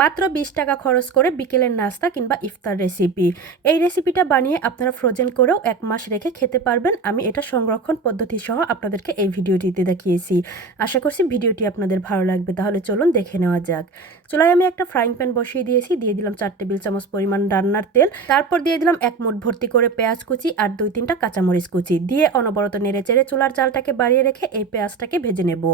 মাত্র বিশ টাকা খরচ করে বিকেলের নাস্তা কিংবা ইফতার রেসিপি এই রেসিপিটা বানিয়ে আপনারা ফ্রোজেন করেও এক মাস রেখে খেতে পারবেন। আমি এটা সংরক্ষণ পদ্ধতি সহ আপনাদেরকে এই ভিডিওটিতে দেখিয়েছি। আশা করছি ভিডিওটি আপনাদের ভালো লাগবে। তাহলে চলুন দেখে নেওয়া যাক। চুলায় আমি একটা ফ্রাইং প্যান বসিয়ে দিয়েছি। দিয়ে দিলাম চার টেবিল চামচ পরিমাণ রান্নার তেল। তারপর দিয়ে দিলাম এক মুঠ ভর্তি করে পেঁয়াজ কুচি আর দুই তিনটা কাঁচামরিচ কুচি। দিয়ে অনবরত নেড়ে চেড়ে চুলার চালটাকে বাড়িয়ে রেখে এই পেঁয়াজটাকে ভেজে নেব।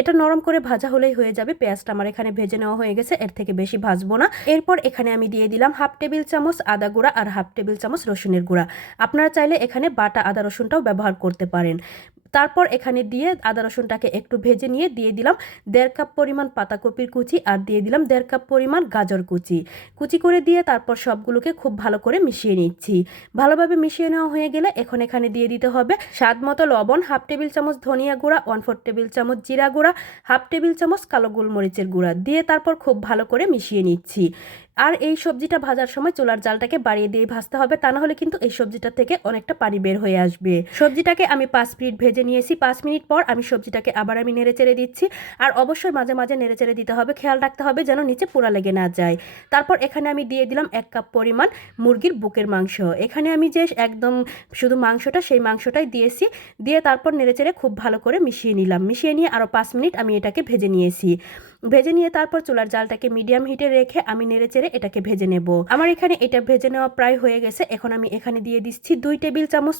এটা নরম করে ভাজা হলেই হয়ে যাবে। পেঁয়াজটা আমার এখানে ভেজে নেওয়া হয়ে গেছে। এর থেকে বেশি ভাজবো না। এরপর এখানে আমি দিয়ে দিলাম হাফ টেবিল চামচ আদা গুঁড়া আর হাফ টেবিল চামচ রসুনের গুঁড়া। আপনারা চাইলে এখানে বাটা আদা রসুনটাও ব্যবহার করতে পারেন। তারপর এখানে দিয়ে আদা রসুনটাকে একটু ভেজে নিয়ে দিয়ে দিলাম দেড় কাপ পরিমাণ পাতাকপির কুচি আর দিয়ে দিলাম দেড় কাপ পরিমাণ গাজর কুচি। কুচি করে দিয়ে তারপর সবগুলোকে খুব ভালো করে মিশিয়ে নিচ্ছি। ভালোভাবে মিশিয়ে নেওয়া হয়ে গেলে এখন এখানে দিয়ে দিতে হবে স্বাদ মতো লবণ, হাফ টেবিল চামচ ধনিয়া গুঁড়া ওয়ান ফোর টেবিল চামচ জিরা গুঁড়া, হাফ টেবিল চামচ কালো গোলমরিচের গুঁড়া। দিয়ে তারপর খুব ভালো করে মিশিয়ে নিচ্ছি। আর এই সবজিটা ভাজার সময় চুলার জালটাকে বাড়িয়ে দিয়ে ভাজতে হবে, তা না হলে কিন্তু এই সবজিটা থেকে অনেকটা পানি বের হয়ে আসবে। সবজিটাকে আমি পাঁচ মিনিট ভেজে নিয়েছি, পাঁচ মিনিট পর আমি সবজিটাকে আবার আমি নেড়ে চেড়ে দিচ্ছি। আর অবশ্যই মাঝে মাঝে নেড়ে চেড়ে দিতে হবে, খেয়াল রাখতে হবে যেন নিচে পোড়া লেগে না যায়। তারপর এখানে আমি দিয়ে দিলাম এক কাপ পরিমাণ মুরগির বুকের মাংস। এখানে আমি যে একদম শুধু মাংসটা, সেই মাংসটাই দিয়েছি। দিয়ে তারপর নেড়ে চেড়ে খুব ভালো করে মিশিয়ে নিলাম। মিশিয়ে নিয়ে আরও পাঁচ মিনিট আমি এটাকে ভেজে নিয়েছি। ভেজে নিয়ে তারপর চুলার জালটাকে মিডিয়াম হিটে রেখে আমি নেড়ে চেড়ে এটাকে ভেজে নেব। আমার এখানে এটা ভেজে নেওয়া প্রায় হয়ে গেছে। এখন আমি এখানে দিয়ে দিচ্ছি দুই টেবিল চামচ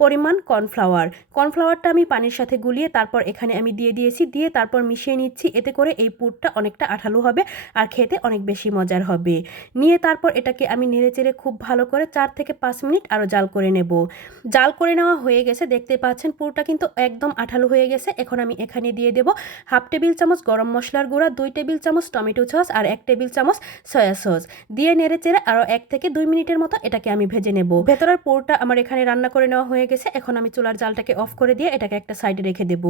পরিমাণ কর্নফ্লাওয়ার। কর্নফ্লাওয়ারটা আমি পানির সাথে গুলিয়ে তারপর এখানে আমি দিয়ে দিয়েছি। দিয়ে তারপর মিশিয়ে নিচ্ছি। এতে করে এই পুরটা অনেকটা আঠালো হবে আর খেতে অনেক বেশি মজার হবে। নিয়ে তারপর এটাকে আমি নেড়ে চেড়ে খুব ভালো করে চার থেকে পাঁচ মিনিট আরও জাল করে নেব। জাল করে নেওয়া হয়ে গেছে। দেখতে পাচ্ছেন পুরটা কিন্তু একদম আঠালো হয়ে গেছে। এখন আমি এখানে দিয়ে দেব হাফ টেবিল চামচ গরম মশলার গুঁড়া। দুই টেবিল চামচ টমেটো সস আর এক টেবিল চামচ সয়া সস। দিয়ে নেড়ে চেড়ে আরও এক থেকে দুই মিনিটের মতো এটাকে আমি ভেজে নেব। ভেতরের পোরটা আমার এখানে রান্না করে নেওয়া হয়ে গেছে। এখন আমি চুলার জালটাকে অফ করে দিয়ে এটাকে একটা সাইডে রেখে দেব।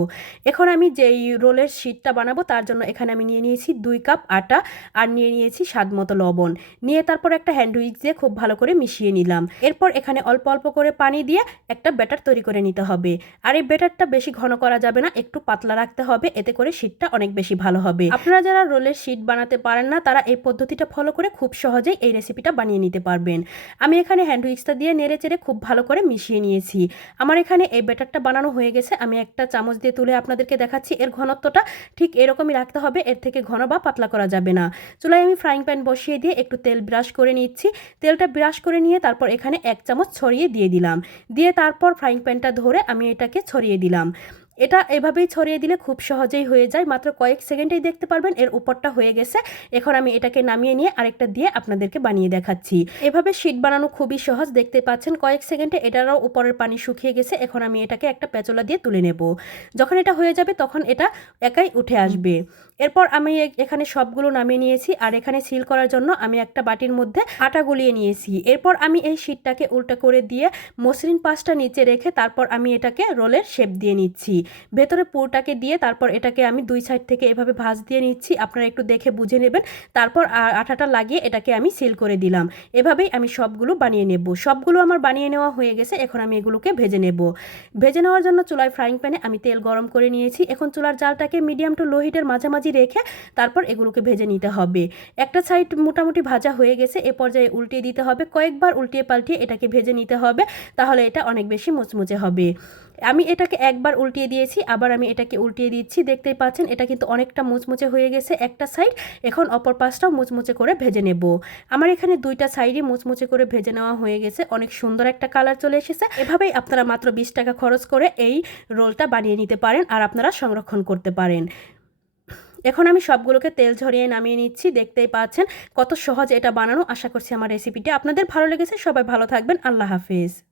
এখন আমি যেই রোলের শীটটা বানাবো তার জন্য এখানে আমি নিয়ে নিয়েছি দুই কাপ আটা আর নিয়ে নিয়েছি স্বাদ মতো লবণ। নিয়ে তারপর একটা হ্যান্ড উইচ দিয়ে খুব ভালো করে মিশিয়ে নিলাম। এরপর এখানে অল্প অল্প করে পানি দিয়ে একটা ব্যাটার তৈরি করে নিতে হবে। আর এই ব্যাটারটা বেশি ঘন করা যাবে না, একটু পাতলা রাখতে হবে। এতে করে শীটটা অনেক বেশি ভালো হবে। আপনারা যারা রোলের শীট বানাতে পারেন না, তারা এই পদ্ধতিটা ফলো করে খুব সহজেই এই রেসিপিটা বানিয়ে নিতে পারবেন। আমি এখানে হ্যান্ড উইক্সটা দিয়ে নেড়ে চেড়ে খুব ভালো করে মিশিয়ে নিয়েছি। আমার এখানে এই ব্যাটারটা বানানো হয়ে গেছে। আমি একটা চামচ দিয়ে তুলে আপনাদেরকে দেখাচ্ছি। এর ঘনত্বটা ঠিক এরকমই রাখতে হবে। এর থেকে ঘন বা পাতলা করা যাবে না। চুলায় আমি ফ্রাইং প্যান বসিয়ে দিয়ে একটু তেল ব্রাশ করে নিচ্ছি। তেলটা ব্রাশ করে নিয়ে তারপর এখানে এক চামচ ছড়িয়ে দিয়ে দিলাম। দিয়ে তারপর ফ্রাইং প্যানটা ধরে আমি এটাকে ছড়িয়ে দিলাম। এটা এভাবেই ছড়িয়ে দিলে খুব সহজেই হয়ে যায়। মাত্র কয়েক সেকেন্ডেই দেখতে পারবেন, এর উপরটা হয়ে গেছে। এখন আমি এটাকে নামিয়ে নিয়ে আরেকটা দিয়ে আপনাদেরকে বানিয়ে দেখাচ্ছি। এভাবে শীট বানানো খুবই সহজ। দেখতে পাচ্ছেন কয়েক সেকেন্ডে এটারও উপরের পানি শুকিয়ে গেছে। এখন আমি এটাকে একটা পেঁচলা দিয়ে তুলে নেব। যখন এটা হয়ে যাবে তখন এটা একাই উঠে আসবে। এরপর আমি এখানে সবগুলো নামিয়ে নিয়েছি। আর এখানে সিল করার জন্য আমি একটা বাটির মধ্যে আটা গুলিয়ে নিয়েছি। এরপর আমি এই শীটটাকে উল্টা করে দিয়ে মসৃণ পাশটা নিচে রেখে তারপর আমি এটাকে রোলের শেপ দিয়ে নিচ্ছি। ভেতরে পুরটাকে দিয়ে তারপর এটাকে আমি দুই সাইড থেকে এভাবে ভাজ দিয়ে নিচ্ছি। আপনারা একটু দেখে বুঝে নেবেন। তারপর আঠাটা লাগিয়ে এটাকে আমি সিল করে দিলাম। এভাবেই আমি সবগুলো বানিয়ে নেব। সবগুলো আমার বানিয়ে নেওয়া হয়ে গেছে। এখন আমি এগুলোকে ভেজে নেব। ভেজে নেওয়ার জন্য চুলায় ফ্রাইং প্যানে আমি তেল গরম করে নিয়েছি। এখন চুলার জালটাকে মিডিয়াম টু লো হিটের মাঝামাঝি রেখে তারপর এগুলোকে ভেজে নিতে হবে। একটা সাইড মোটামুটি ভাজা হয়ে গেছে। এ পর্যায়ে উল্টিয়ে দিতে হবে। কয়েকবার উল্টিয়ে পাল্টিয়ে এটাকে ভেজে নিতে হবে। তাহলে এটা অনেক বেশি মুচমুচে হবে। আমি এটাকে একবার উল্টিয়ে দিয়েছি, আবার আমি এটাকে উল্টিয়ে দিচ্ছি। দেখতেই পাচ্ছেন, এটা কিন্তু অনেকটা মুচমুচে হয়ে গেছে একটা সাইড এখন অপর পাশটাও মুচমুচে করে ভেজে নেব। আমার এখানে দুইটা সাইডই মুচমুচে করে ভেজে নেওয়া হয়ে গেছে। অনেক সুন্দর একটা কালার চলে এসেছে। এভাবেই আপনারা মাত্র বিশ টাকা খরচ করে এই রোলটা বানিয়ে নিতে পারেন আর আপনারা সংরক্ষণ করতে পারেন। এখন আমি সবগুলোকে তেল ঝরিয়ে নামিয়ে নিচ্ছি। দেখতেই পাচ্ছেন, কত সহজ এটা বানানো। আশা করছি আমার রেসিপিটি আপনাদের ভালো লেগেছে। সবাই ভালো থাকবেন। আল্লাহ হাফিজ।